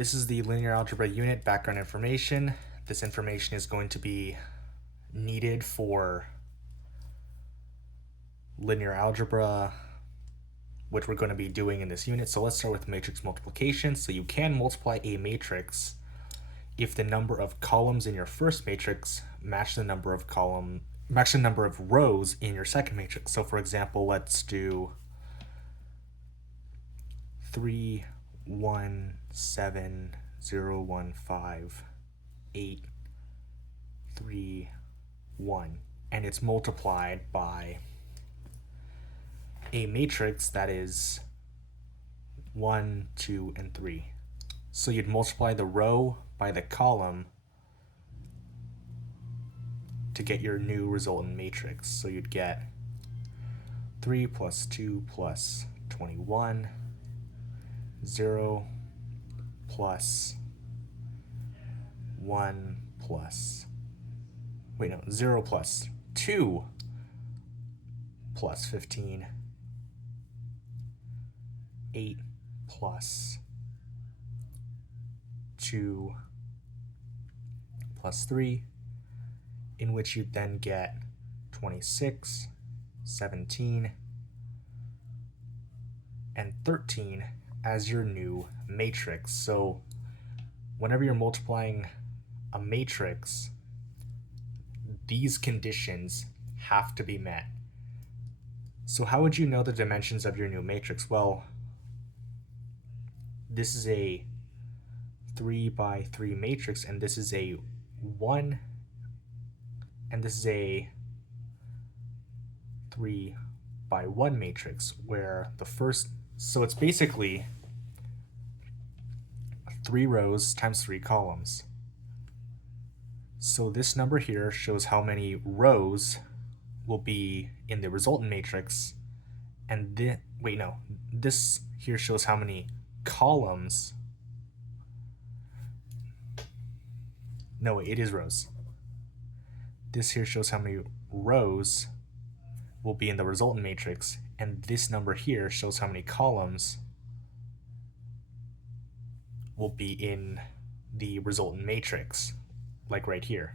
This is the linear algebra unit background information. This information is going to be needed for linear algebra, which we're going to be doing in this unit. So let's start with matrix multiplication. So you can multiply a matrix if the number of columns in your first matrix match the number of rows in your second matrix. So for example, let's do 3, 1, 7, 0, 1, 5, 8, 3, 1, and it's multiplied by a matrix that is 1, 2, and 3. So you'd multiply the row by the column to get your new resultant matrix. So you'd get 3 plus 2 plus 21, 0 plus 1 plus, 0 plus 2 plus 15, 8 plus 2 plus 3, in which you then get 26, 17, and 13 as your new matrix. So whenever you're multiplying a matrix, these conditions have to be met. So how would you know the dimensions of your new matrix? Well, this is a 3 by 3 matrix, and this is a 1, and this is a 3 by 1 matrix, where the first, so it's basically 3 rows times 3 columns. So this number here shows how many rows will be in the resultant matrix, and this here shows how many columns. No, it is rows. This here shows how many rows will be in the resultant matrix, and this number here shows how many columns will be in the resultant matrix, like right here.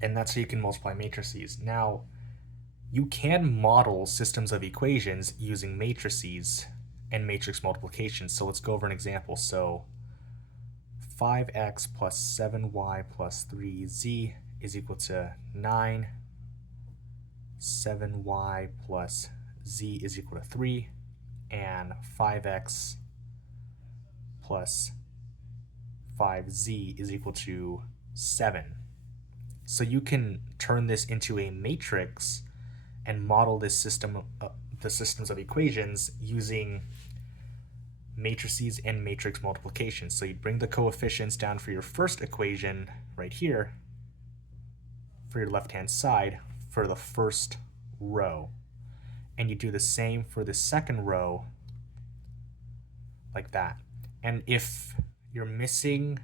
And that's how you can multiply matrices. Now, you can model systems of equations using matrices and matrix multiplication. So let's go over an example. So 5x plus 7y plus 3z is equal to 9. 7y plus z is equal to 3. And 5x plus 5z is equal to 7. So you can turn this into a matrix and model this system, the systems of equations, using matrices and matrix multiplication. So you'd bring the coefficients down for your first equation right here for your left-hand side for the first row. And you do the same for the second row, like that. And if you're missing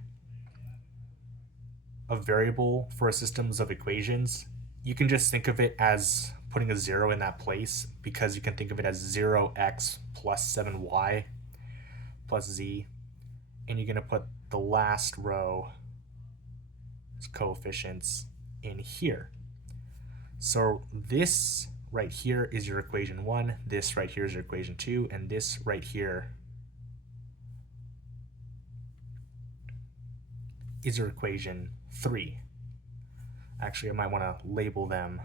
a variable for systems of equations, you can just think of it as putting a 0 in that place, because you can think of it as 0x plus 7y plus z, and you're going to put the last row's coefficients in here. So this right here is your equation 1, this right here is your equation 2, and this right here is your equation 3. Actually, I might want to label them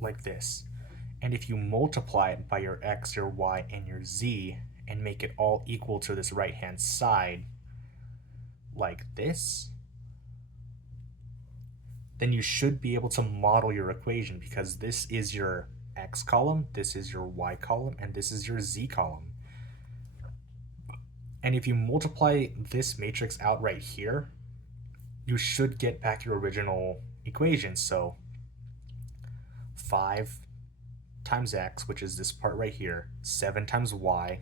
like this. And if you multiply it by your x, your y, and your z, and make it all equal to this right-hand side, like this, then you should be able to model your equation, because this is your x column, this is your y column, and this is your z column. And if you multiply this matrix out right here, you should get back your original equation. So 5 times x, which is this part right here, 7 times y,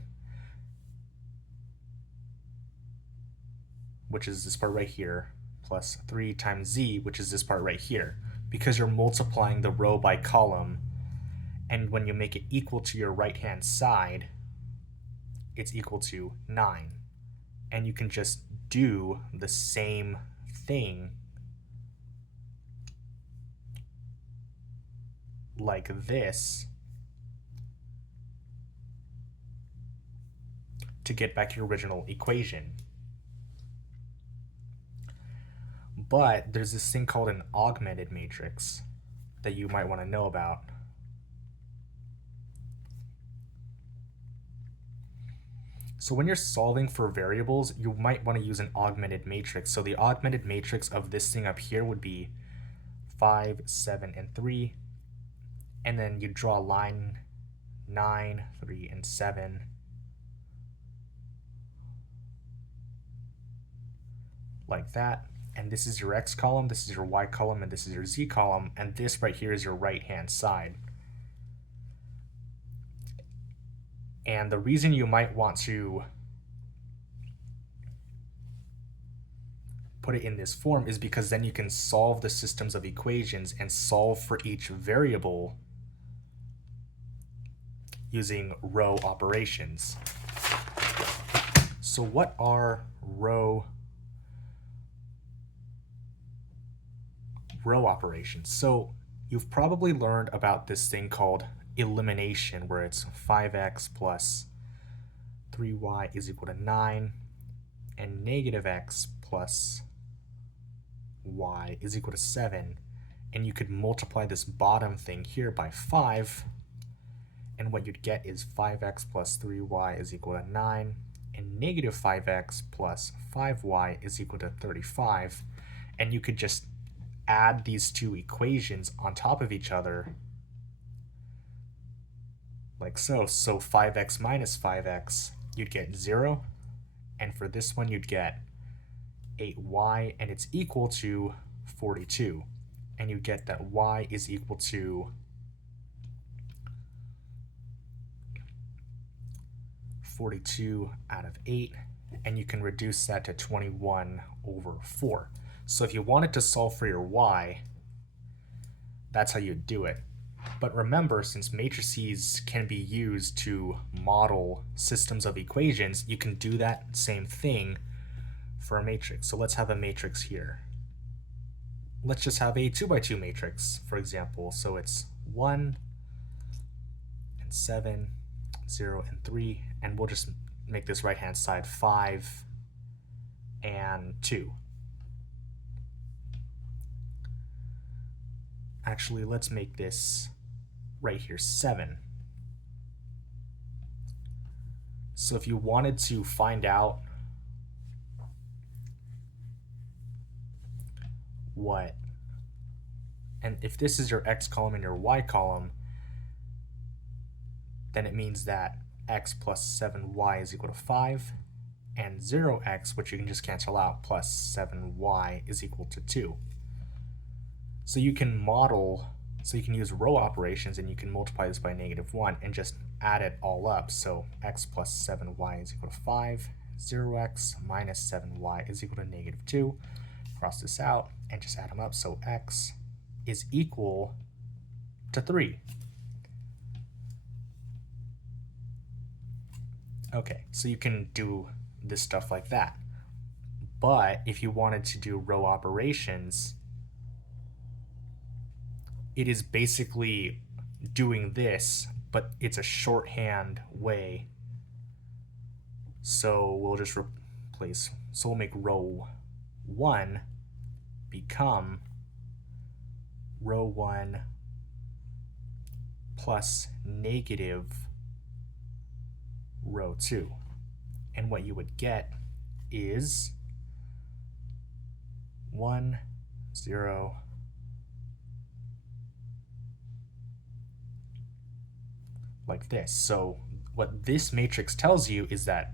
which is this part right here, plus 3 times z, which is this part right here. because you're multiplying the row by column, and when you make it equal to your right-hand side, it's equal to 9. And you can just do the same thing like this to get back your original equation. But there's this thing called an augmented matrix that you might want to know about. So when you're solving for variables, you might want to use an augmented matrix. So the augmented matrix of this thing up here would be 5, 7, and 3. And then you draw a line 9, 3, and 7. Like that. And this is your x column, this is your y column, and this is your z column. And this right here is your right-hand side. And the reason you might want to put it in this form is because then you can solve the systems of equations and solve for each variable using row operations. So what are row operations? So you've probably learned about this thing called elimination, where it's 5x plus 3y is equal to 9, and negative x plus y is equal to 7. And you could multiply this bottom thing here by 5, and what you'd get is 5x plus 3y is equal to 9, and negative 5x plus 5y is equal to 35. And you could just add these two equations on top of each other like so. So 5x minus 5x, you'd get 0. And for this one, you'd get 8y, and it's equal to 42. And you get that y is equal to 42 out of 8. And you can reduce that to 21 over 4. So if you wanted to solve for your y, that's how you'd do it. But remember, since matrices can be used to model systems of equations, you can do that same thing for a matrix. So let's have a matrix here. Let's just have a 2 by 2 matrix, for example. So it's 1 and 7, 0 and 3, and we'll just make this right-hand side 5 and 2. Actually, let's make this right here 7. So if you wanted to find out what, and if this is your x column and your y column, then it means that x plus 7y is equal to 5, and 0x, which you can just cancel out, plus 7y is equal to 2. So you can model, so you can use row operations, and you can multiply this by -1 and just add it all up. So x plus 7y is equal to 5, 0x minus 7y is equal to -2. Cross this out and just add them up. So x is equal to 3. Okay, so you can do this stuff like that. But if you wanted to do row operations, it is basically doing this, but it's a shorthand way. So we'll just replace, so we'll make row 1 become row 1 plus negative row 2. And what you would get is 1, 0, like this. So what this matrix tells you is that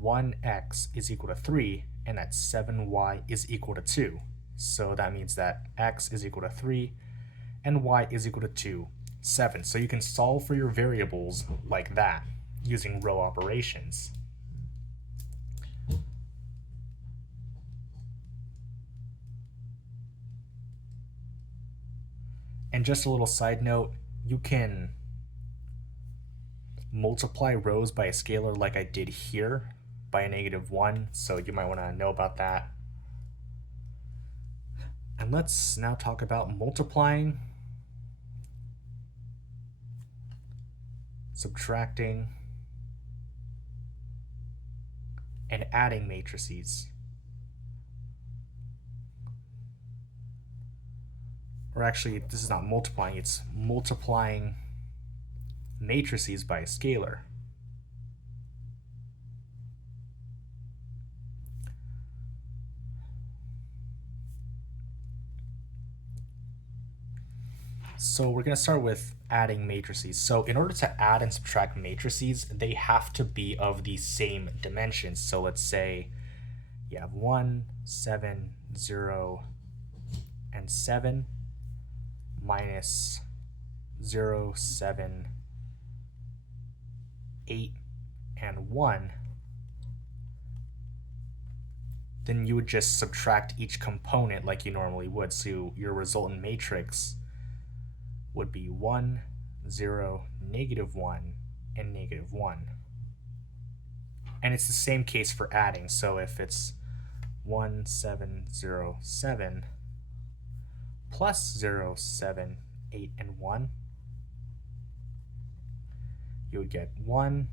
1x is equal to 3 and that 7y is equal to 2. So that means that x is equal to 3 and y is equal to 2, 7. So you can solve for your variables like that using row operations. And just a little side note, you can multiply rows by a scalar like I did here by a -1, so you might want to know about that. And let's now talk about multiplying, subtracting, and adding matrices. Or actually, this is not multiplying, it's multiplying matrices by a scalar. So we're going to start with adding matrices. So in order to add and subtract matrices, they have to be of the same dimensions. So let's say you have 1, 7, 0, and 7 minus 0, 7, 8, and 1. Then you would just subtract each component like you normally would. So your resultant matrix would be 1, 0, -1, and -1. And it's the same case for adding. So if it's 1, 7, 0, 7 plus 0, 7, 8, and 1, you would get 1,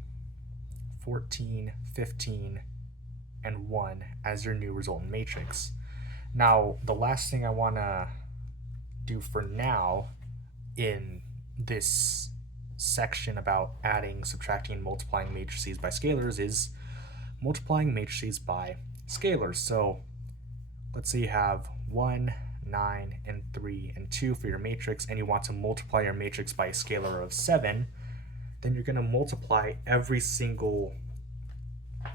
14, 15, and 1 as your new resultant matrix. Now, the last thing I want to do for now in this section about adding, subtracting, and multiplying matrices by scalars is multiplying matrices by scalars. So let's say you have 1, 9, and 3, and 2 for your matrix, and you want to multiply your matrix by a scalar of 7, then you're going to multiply every single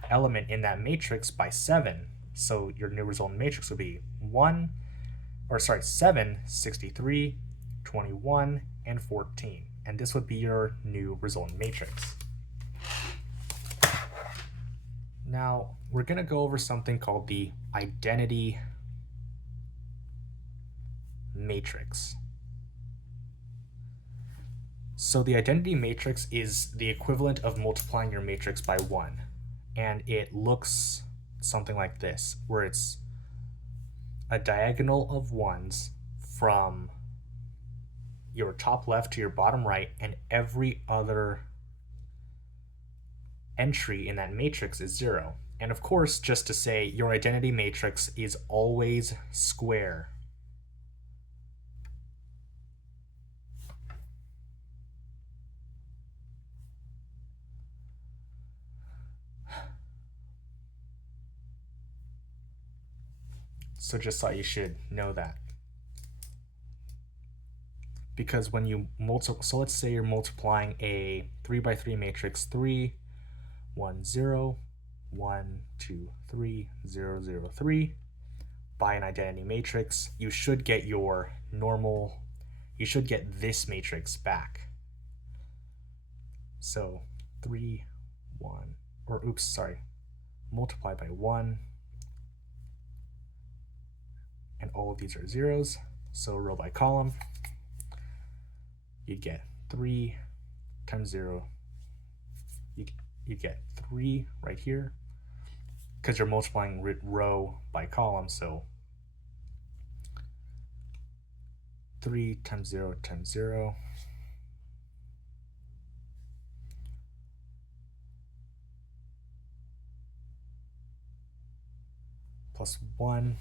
element in that matrix by 7. So your new resultant matrix would be 7, 63, 21, and 14. And this would be your new resultant matrix. Now, we're going to go over something called the identity matrix. So the identity matrix is the equivalent of multiplying your matrix by 1. And it looks something like this, where it's a diagonal of 1s from your top left to your bottom right, and every other entry in that matrix is 0. And of course, just to say, your identity matrix is always square. So just thought you should know that. Because when you multiply, so let's say you're multiplying a 3 by 3 matrix, 3, 1, 0, 1, 2, 3, 0, 0, 3, by an identity matrix, you should get your normal, you should get this matrix back. So 3, 1, or oops, sorry, multiply by 1, and all of these are zeros, so row by column, you'd get 3 times 0, you'd get 3 right here, because you're multiplying row by column, so 3 times 0 times 0, plus 1